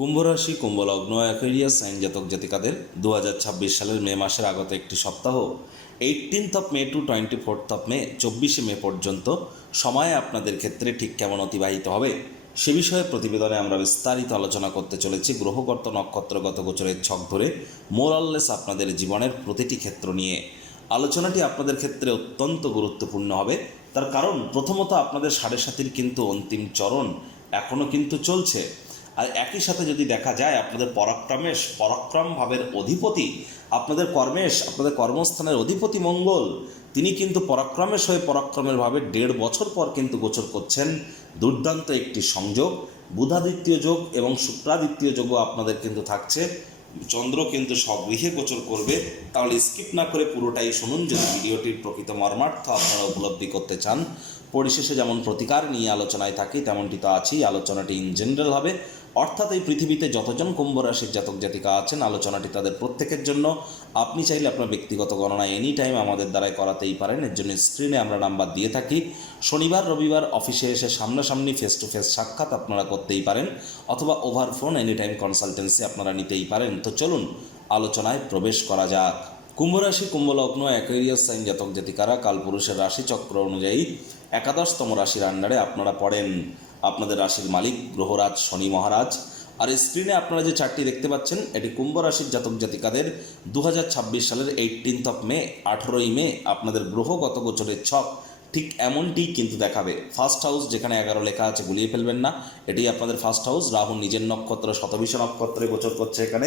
কুম্ভ রাশি, কুম্ভ লগ্ন, Aquarius sign জাতক জাতিকাদের 2026 সালের মে মাসের আগত একটি সপ্তাহ 18th মে টু 24th মে 24শে মে পর্যন্ত সময় আপনাদের ক্ষেত্রে ঠিক কেমন অতিবাহিত হবে সে বিষয়ে প্রতিবেদনে আমরা বিস্তারিত আলোচনা করতে চলেছি। গ্রহগত নক্ষত্রগত গোচরের ছক ধরে মোরাললেস আপনাদের জীবনের প্রতিটি ক্ষেত্র নিয়ে আলোচনাটি আপনাদের ক্ষেত্রে অত্যন্ত গুরুত্বপূর্ণ হবে। তার কারণ প্রথমত আপনাদের সাড়ে সাতির কিন্তু অন্তিম চরণ এখনও কিন্তু চলছে। আর একই সাথে যদি দেখা যায় আপনাদের পরাক্রম ভাবের অধিপতি, আপনাদের কর্মস্থানের অধিপতি মঙ্গল, তিনি কিন্তু পরাক্রমেশ হয়ে পরাক্রমের ভাবে 1.5 বছর পর কিন্তু গোচর করছেন। দুর্দান্ত একটি সংযোগ, বুধাদিত্য যোগ এবং শুক্রাদিত্য যোগও আপনাদের কিন্তু থাকছে। চন্দ্র কিন্তু স্বগৃহে গোচর করবে। তাহলে স্কিপ না করে পুরোটাই শুনুন যদি ভিডিওটির প্রকৃত মর্মার্থ আপনারা উপলব্ধি করতে চান। পরিশেষে যেমন প্রতিকার নিয়ে আলোচনায় থাকি তেমনটি তো আছেই। আলোচনাটি ইন জেনারেল হবে, অর্থাৎ এই পৃথিবীতে যতজন কুম্ভ রাশির জাতক জাতিকা আছেন আলোচনাটি তাদের প্রত্যেকের জন্য। আপনি চাইলে আপনার ব্যক্তিগত গণনা এনি টাইম আমাদের দ্বারাই করাতেই পারেন। এর জন্য স্ক্রিনে আমরা নাম্বার দিয়ে থাকি। শনিবার রবিবার অফিসে এসে সামনাসামনি ফেস টু ফেস সাক্ষাৎ আপনারা করতেই পারেন, অথবা over phone any time consultancy আপনারা নিতেই পারেন। তো চলুন আলোচনায় প্রবেশ করা যাক। কুম্ভ রাশি, কুম্ভ লগ্ন, অ্যাকুয়ারিয়াস সাইন জাতক জাতিকারা কালপুরুষের রাশিচক্র অনুযায়ী 11তম রাশির আন্ডারে আপনারা পড়েন। আপনাদের রাশির মালিক গ্রহরাজ শনি মহারাজ। আর স্ক্রিনে আপনারা যে চারটি দেখতে পাচ্ছেন এটি কুম্ভ রাশির জাতক জাতিকাদের 2026 সালের 18th মে 18ই মে আপনাদের গ্রহগত গোচরের ছক ঠিক এমনটি কিন্তু দেখাবে। ফার্স্ট হাউস যেখানে 11 লেখা আছে গুলিয়ে ফেলবেন না, এটি আপনাদের ফার্স্ট হাউস। রাহু নিজের নক্ষত্র শতভিষা নক্ষত্রে গোচর করছে এখানে।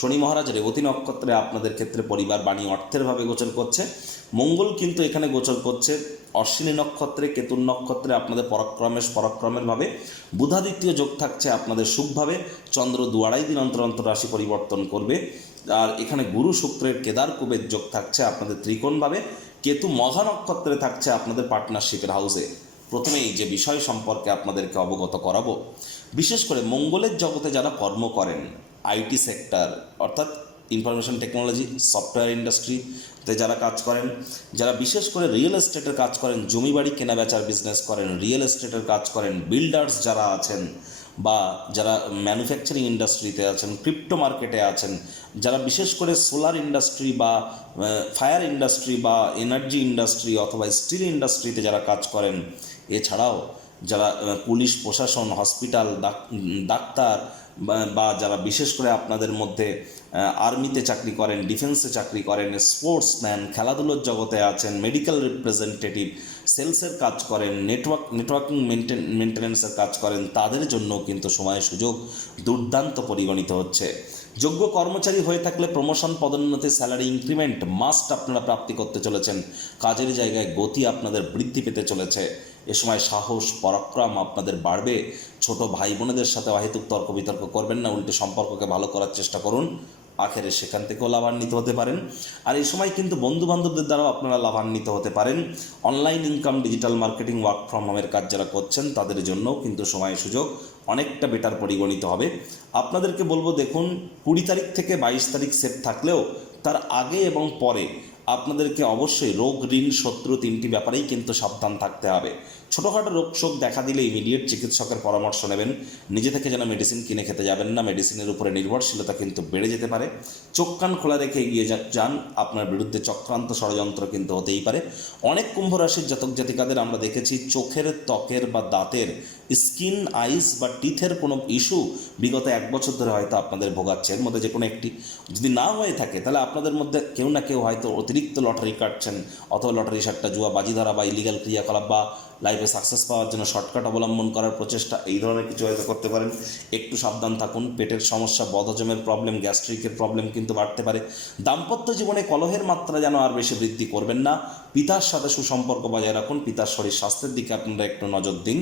শনি মহারাজ রেবতী নক্ষত্রে আপনাদের ক্ষেত্রে পরিবার বাণী অর্থের ভাবে গোচর করছে। মঙ্গল কিন্তু এখানে গোচর করছে অশ্বিনী নক্ষত্রে, কেতুর নক্ষত্রে আপনাদের পরাক্রমের ভাবে। বুধাদিত্য যোগ থাকছে আপনাদের সুখভাবে। চন্দ্র 2-2.5 দিন অন্তর অন্তর রাশি পরিবর্তন করবে। আর এখানে গুরু শুক্রের কেদার কুবের যোগ থাকছে আপনাদের ত্রিকোণভাবে। কেতু মঘা নক্ষত্রে থাকছে আপনাদের পার্টনারশিপের হাউসে। প্রথমেই যে বিষয় সম্পর্কে আপনাদেরকে অবগত করাবো, বিশেষ করে মঙ্গলের জগতে যারা কর্ম করেন, আইটি সেক্টর অর্থাৎ ইনফরমেশন টেকনোলজি, সফটওয়্যার ইন্ডাস্ট্রিতে যারা কাজ করেন, যারা বিশেষ করে রিয়েল এস্টেটের কাজ করেন, জমি বাড়ি কেনা বেচার বিজনেস করেন, রিয়েল এস্টেটের কাজ করেন, বিল্ডার্স যারা আছেন, বা যারা ম্যানুফ্যাকচারিং ইন্ডাস্ট্রিতে আছেন, ক্রিপ্টো মার্কেটে আছেন, যারা বিশেষ করে সোলার ইন্ডাস্ট্রি বা ফায়ার ইন্ডাস্ট্রি বা এনার্জি ইন্ডাস্ট্রি অথবা স্টিল ইন্ডাস্ট্রিতে যারা কাজ করেন, এছাড়াও যারা পুলিশ প্রশাসন, হসপিটাল, ডাক্তার, বা যারা বিশেষ করে আপনাদের মধ্যে আর্মিতে চাকরি করেন, ডিফেন্সে চাকরি করেন, স্পোর্টসম্যান, খেলাধুলোর জগতে আছেন, মেডিকেল রিপ্রেজেন্টেটিভ, সেলসের কাজ করেন, নেটওয়ার্কিং মেনটেন্যান্সের কাজ করেন, তাদের জন্য কিন্তু সময় সুযোগ দুর্দান্ত পরিগণিত হচ্ছে। যোগ্য কর্মচারী হয়ে থাকলে প্রমোশন, পদোন্নতি, স্যালারি ইনক্রিমেন্ট মাস্ট আপনারা প্রাপ্তি করতে চলেছেন। কাজের জায়গায় গতি আপনাদের বৃদ্ধি পেতে চলেছে। এ সময় সাহস পরাক্রম আপনাদের বাড়বে। ছোট ভাই বোনেদের সাথে অহেতুক তর্ক বিতর্ক করবেন না, উল্টে সম্পর্ককে ভালো করার চেষ্টা করুন। আখেরে সেখান থেকেও লাভান্বিত হতে পারেন। আর এই সময় কিন্তু বন্ধু বান্ধবদের দ্বারাও আপনারা লাভান্বিত হতে পারেন। Online income, digital marketing, work from হোমের কাজ যারা করছেন তাদের জন্যও কিন্তু সময় সুযোগ অনেকটা বেটার পরিগণিত হবে। আপনাদেরকে বলবো, দেখুন 20 তারিখ থেকে 22 তারিখ সেফ থাকলেও তার আগে এবং পরে আপনাদেরকে অবশ্যই রোগ, ঋণ, শত্রু তিনটি ব্যাপারেই কিন্তু সাবধান থাকতে হবে। ছোটোখাটো রোগ শোক দেখা দিলে ইমিডিয়েট চিকিৎসকের পরামর্শ নেবেন। নিজে থেকে যেন মেডিসিন কিনে খেতে যাবেন না, মেডিসিনের উপরে নির্ভরশীলতা কিন্তু বেড়ে যেতে পারে। চোখ কান খোলা রেখে এগিয়ে যান, আপনার বিরুদ্ধে চক্রান্ত ষড়যন্ত্র কিন্তু হতেই পারে। অনেক কুম্ভ রাশির জাতক জাতিকাদের আমরা দেখেছি চোখের, ত্বকের বা দাঁতের, স্কিন, আইস বা টিথের কোনো ইস্যু বিগত 1 বছর ধরে হয়তো আপনাদের ভোগাচ্ছে। এর মধ্যে যে কোনো একটি যদি না হয়ে থাকে তাহলে আপনাদের মধ্যে কেউ না কেউ হয়তো অতিরিক্ত লটারি কাটছেন, অথবা লটারি সাট্টা, জুয়া, বাজি ধরা বা ইলিগাল ক্রিয়াকলাপ বা লাইফে সাকসেস পাওয়ার জন্য শর্টকাট অবলম্বন করার প্রচেষ্টা, এই ধরনের কিছু হয়তো করতে পারেন। একটু সাবধান থাকুন। পেটের সমস্যা, বদহজমের প্রবলেম, গ্যাস্ট্রিকের প্রবলেম কিন্তু বাড়তে পারে। দাম্পত্য জীবনে কলহের মাত্রা যেন আর বেশি বৃদ্ধি করবেন না। পিতার সাথে সুসম্পর্ক বজায় রাখুন। পিতার শরীর স্বাস্থ্যের দিকে আপনারা একটু নজর দিন।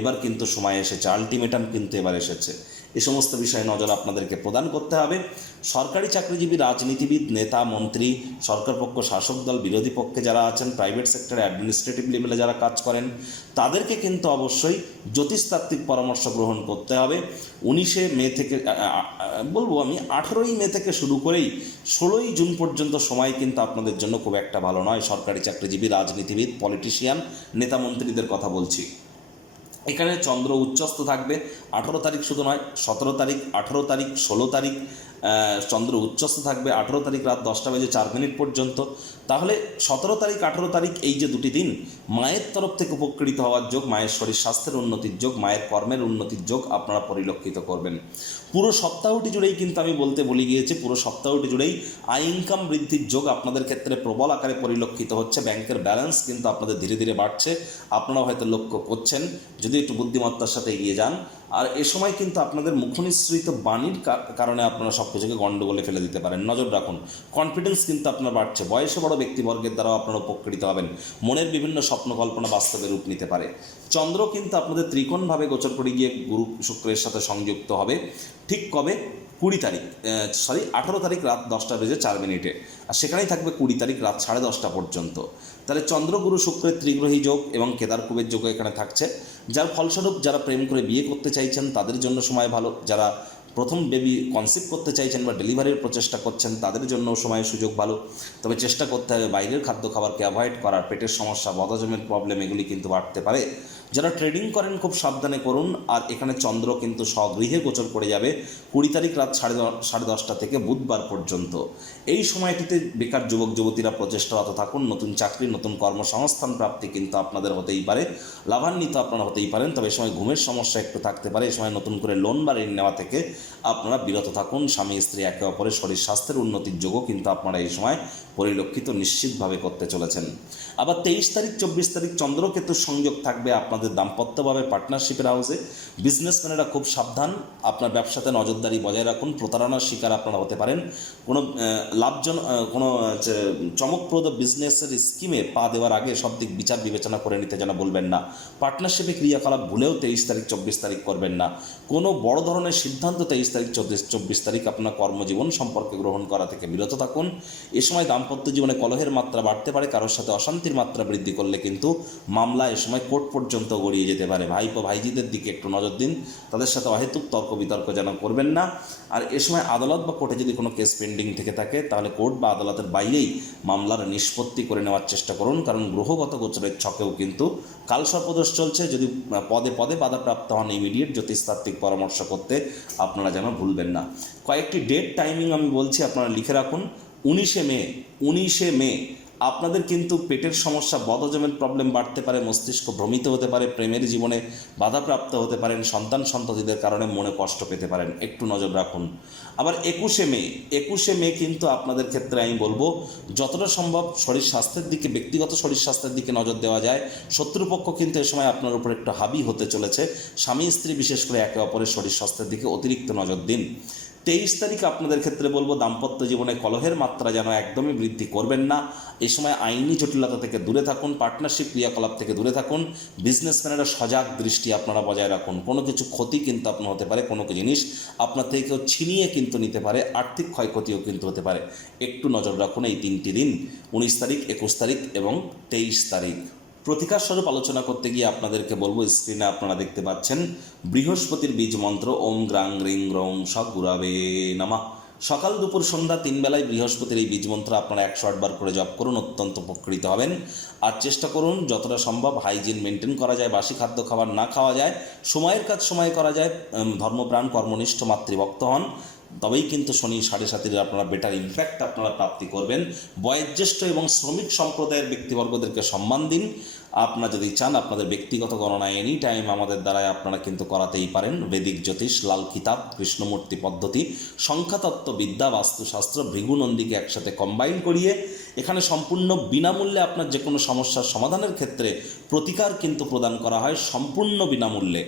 এবার কিন্তু সময় এসেছে, আলটিমেটাম কিন্তু এবার এসেছে। এ সমস্ত বিষয়ে নজর আপনাদেরকে প্রদান করতে হবে। সরকারি চাকরিজীবী, রাজনীতিবিদ, নেতা, মন্ত্রী, সরকার পক্ষ, শাসক দল, বিরোধী পক্ষে যারা আছেন, প্রাইভেট সেক্টরে অ্যাডমিনিস্ট্রেটিভ লেভেলে যারা কাজ করেন, তাদেরকে কিন্তু অবশ্যই জ্যোতিষতাত্ত্বিক পরামর্শ গ্রহণ করতে হবে। 19 মে থেকে বলবো আমি 18ই মে থেকে শুরু করেই 16ই জুন পর্যন্ত সময় কিন্তু আপনাদের জন্য খুব একটা ভালো নয়। সরকারি চাকরিজীবী, রাজনীতিবিদ, পলিটিশিয়ান, নেতা মন্ত্রীদের কথা বলছি। এখানে চন্দ্র উচ্চস্থ থাকবে 18 তারিখ, শুধু নয় 17 তারিখ, 18 তারিখ, 16 তারিখ চন্দ্র উচ্চস্থ থাকবে, 18 তারিখ রাত 10:04 পর্যন্ত। তাহলে 17 তারিখ 18 তারিখ এই যে দুটি দিন মায়ের তরফ থেকে উপকৃত হওয়ার যোগ, মায়ের শরীর স্বাস্থ্যের উন্নতির যোগ, মায়ের কর্মের উন্নতির যোগ আপনারা পরিলক্ষিত করবেন। পুরো সপ্তাহটি জুড়েই কিন্তু আমি বলতে ভুলে গিয়েছি, পুরো সপ্তাহটি জুড়েই আয় ইনকাম বৃদ্ধির যোগ আপনাদের ক্ষেত্রে প্রবল আকারে পরিলক্ষিত হচ্ছে। ব্যাংকের ব্যালেন্স কিন্তু আপনাদের ধীরে ধীরে বাড়ছে, আপনারা হয়তো লক্ষ্য করছেন যদি একটু বুদ্ধিমত্তার সাথে এগিয়ে যান। আর এ সময় কিন্তু আপনাদের মুখনিসৃত বাণীর কারণে আপনারা সব কিছুকে গণ্ডগোলে ফেলে দিতে পারেন, নজর রাখুন। কনফিডেন্স কিন্তু আপনার বাড়ছে, বয়সে বড় ব্যক্তিবর্গের দ্বারাও আপনারা উপকৃত হবেন, মনের বিভিন্ন স্বপ্ন কল্পনা বাস্তবে রূপ নিতে পারে। চন্দ্র কিন্তু আপনাদের ত্রিকোণভাবে গোচর করে গিয়ে গুরু শুক্রের সাথে সংযুক্ত হবে। ঠিক কবে? 18 তারিখ রাত 10:04, আর সেখানেই থাকবে 20 তারিখ রাত 10:30 পর্যন্ত। তাহলে চন্দ্রগুরু শুক্রের ত্রিগ্রহী যোগ এবং কেদারকুবের যোগ এখানে থাকছে, যার ফলস্বরূপ যারা প্রেম করে বিয়ে করতে চাইছেন তাদের জন্য সময় ভালো, যারা প্রথম বেবি কনসিভ করতে চাইছেন বা ডেলিভারির প্রচেষ্টা করছেন তাদের জন্য সময়ের সুযোগ ভালো। তবে চেষ্টা করতে হবে বাইরের খাদ্য খাবারকে অ্যাভয়েড করার, পেটের সমস্যা, বদহজমের প্রবলেম এগুলি কিন্তু বাড়তে পারে। যারা ট্রেডিং করেন খুব সাবধানে করুন। আর এখানে চন্দ্র কিন্তু স্বগৃহে গোচর করে যাবে 20 তারিখ রাত 10:30 থেকে বুধবার পর্যন্ত। এই সময়টিতে বেকার যুবক যুবতীরা প্রচেষ্টারত থাকুন, নতুন চাকরি, নতুন কর্মসংস্থান প্রাপ্তি কিন্তু আপনাদের হতেই পারে, লাভান্বিত আপনারা হতেই পারেন। তবে এই সময় ঘুমের সমস্যা একটু থাকতে পারে, এই সময় নতুন করে লোন বা ঋণ নেওয়া থেকে আপনারা বিরত থাকুন। স্বামী স্ত্রী একে অপরের শরীর স্বাস্থ্যের উন্নতির যোগও কিন্তু আপনারা এই সময় পরিলক্ষিত নিশ্চিতভাবে করতে চলেছেন। আবার 23 তারিখ 24 তারিখ চন্দ্রকেতুর সংযোগ থাকবে আপনাদের দাম্পত্যভাবে পার্টনারশিপের হাউসে। বিজনেসম্যানেরা খুব সাবধান, আপনার ব্যবসাতে নজরদারি বজায় রাখুন, প্রতারণার শিকার আপনারা হতে পারেন। কোনো লাভজনক কোনো চমকপ্রদ বিজনেসের স্কিমে পা দেওয়ার আগে সব দিক বিচার বিবেচনা করে নিতে যেন বলবেন না। পার্টনারশিপে ক্রিয়াকলাপ ভুলেও 23 তারিখ 24 তারিখ করবেন না। কোনো বড় ধরনের সিদ্ধান্ত 23 তারিখ 24 তারিখ আপনার কর্মজীবন সম্পর্কে গ্রহণ করা থেকে বিরত থাকুন। এ সময় দাম্পত্য জীবনে কলহের মাত্রা বাড়তে পারে, কারোর সাথে অশান্তির মাত্রা বৃদ্ধি করলে কিন্তু মামলা এ সময় কোর্ট পর্যন্ত গড়িয়ে যেতে পারে। ভাইপো ভাইজিদের দিকে একটু নজর দিন, তাদের সাথে অহেতুক তর্ক বিতর্ক যেন করবেন না। আর এ সময় আদালত বা কোর্টে যদি কোনো কেস পেন্ডিং থেকে থাকে তাহলে কোর্ট বা আদালতের বাইরেই মামলার নিষ্পত্তি করে নেওয়ার চেষ্টা করুন, কারণ গ্রহগত গোচরের ছকেও কিন্তু কালসর্পদোষ চলছে। যদি পদে পদে বাধাপ্রাপ্ত হন ইমিডিয়েট জ্যোতিষতাত্ত্বিক পরামর্শ করতে আপনারা যেন ভুলবেন না। কয়েকটি ডেট টাইমিং আমি বলছি, আপনারা লিখে রাখুন। 19শে মে আপনাদের কিন্তু পেটের সমস্যা, বদহজমের প্রবলেম বাড়তে পারে, মস্তিষ্ক ভ্রমিত হতে পারে, প্রেমের জীবনে বাধাপ্রাপ্ত হতে পারেন, সন্তান সন্ততিদের কারণে মনে কষ্ট পেতে পারেন, একটু নজর রাখুন। আবার 21শে মে কিন্তু আপনাদের ক্ষেত্রে আমি বলবো যতটা সম্ভব শরীর স্বাস্থ্যের দিকে, ব্যক্তিগত শরীর স্বাস্থ্যের দিকে নজর দেওয়া যায়। শত্রুপক্ষ কিন্তু এ সময় আপনার উপর একটু হাবি হতে চলেছে, স্বামী স্ত্রী বিশেষ করে একে অপরের শরীর স্বাস্থ্যের দিকে অতিরিক্ত নজর দিন। 23 তারিখ আপনাদের ক্ষেত্রে বলবো দাম্পত্য জীবনে কলহের মাত্রা যেন একদমই বৃদ্ধি করবেন না। এই সময় আইনি জটিলতা থেকে দূরে থাকুন, পার্টনারশিপ ক্রিয়াকলাপ থেকে দূরে থাকুন। বিজনেসম্যানেরা সজাগ দৃষ্টি আপনারা বজায় রাখুন, কোনো কিছু ক্ষতি কিন্তু আপনার হতে পারে, কোনো জিনিস আপনার থেকে কেউ ছিনিয়ে কিন্তু নিতে পারে, আর্থিক ক্ষয়ক্ষতিও কিন্তু হতে পারে, একটু নজর রাখুন এই 3টি দিন, 19 তারিখ, 21 তারিখ এবং 23 তারিখ। প্রতিকার স্বরূপ আলোচনা করতে গিয়ে আপনাদেরকে বলবো, স্ক্রিনে আপনারা দেখতে পাচ্ছেন বৃহস্পতির বীজ মন্ত্র ওম গ্রাং রিং রং স গুরাবে নমঃ। সকাল দুপুর সন্ধ্যা 3 বেলায় বৃহস্পতির এই বীজ মন্ত্র আপনারা 108 বার করে জপ করুন, অত্যন্ত উপকৃত হবেন। আর চেষ্টা করুন যতটা সম্ভব হাইজিন মেনটেন করা যায়, বাসি খাদ্য খাবার না খাওয়া যায়, সময়ের কাজ সময় করা যায়, ধর্মপ্রাণ কর্মনিষ্ঠ মাতৃভক্ত হন, তবেই কিন্তু শনি 7.5 আপনারা বেটার ইমপ্যাক্ট আপনারা প্রাপ্তি করবেন। বয়োজ্যেষ্ঠ এবং শ্রমিক সম্প্রদায়ের ব্যক্তিবর্গদেরকে সম্মান দিন। আপনারা যদি চান আপনাদের ব্যক্তিগত গণনা এনি টাইম আমাদের দ্বারাই আপনারা কিন্তু করাতেই পারেন। বৈদিক জ্যোতিষ, লাল কিতাব, কৃষ্ণমূর্তি পদ্ধতি, সংখ্যাতত্ত্ব বিদ্যা, বাস্তুশাস্ত্র, ভৃগুনন্দীকে একসাথে কম্বাইন করিয়ে এখানে সম্পূর্ণ বিনামূল্যে আপনার যে কোনো সমস্যার সমাধানের ক্ষেত্রে প্রতিকার কিন্তু প্রদান করা হয়, সম্পূর্ণ বিনামূল্যে।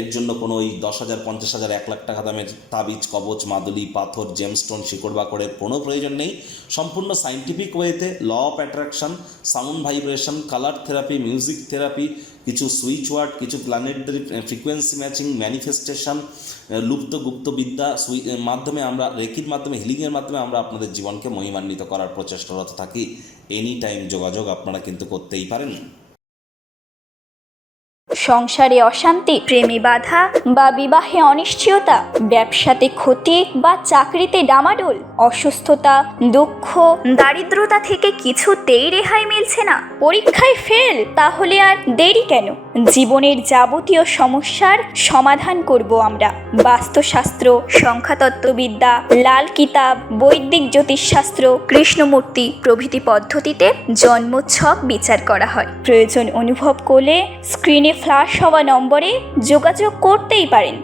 এর জন্য কোনো ওই 10,000, 50,000, 1 লাখ টাকা দামের তাবিজ, কবচ, মাদুলি, পাথর, জেমস্টোন, শিকড় বাকড়ের কোনো প্রয়োজন নেই। সম্পূর্ণ সাইন্টিফিক ওয়েতে law of attraction, sound vibration, colour therapy, music therapy, কিছু সুইচ ওয়ার্ড, কিছু প্ল্যানেটারি ফ্রিকোয়েন্সি ম্যাচিং, ম্যানিফেস্টেশন, লুপ্ত গুপ্ত বিদ্যা মাধ্যমে আমরা রেকির মাধ্যমে, হিলিংয়ের মাধ্যমে আমরা আপনাদের জীবনকে মহিমান্বিত করার প্রচেষ্টারত থাকি। এনি টাইম যোগাযোগ আপনারা কিন্তু করতেই পারেন। সংসারে অশান্তি, প্রেমে বাধা বা বিবাহে অনিশ্চয়তা, ব্যবসাতে ক্ষতি বা চাকরিতে ডামাডোল, অসুস্থতা, দুঃখ, দারিদ্রতা থেকে কিছুতেই রেহাই মিলছে না, পরীক্ষায় ফেল, তাহলে আর দেরি কেন? জীবনের যাবতীয় সমস্যার সমাধান করব আমরা। বাস্তুশাস্ত্র, সংখ্যাতত্ত্ববিদ্যা, লাল কিতাব, বৈদিক জ্যোতিষশাস্ত্র, কৃষ্ণমূর্তি প্রভৃতি পদ্ধতিতে জন্মছক বিচার করা হয়। প্রয়োজন অনুভব করলে স্ক্রিনে ফ্ল্যাশ হওয়া নম্বরে যোগাযোগ করতেই পারেন।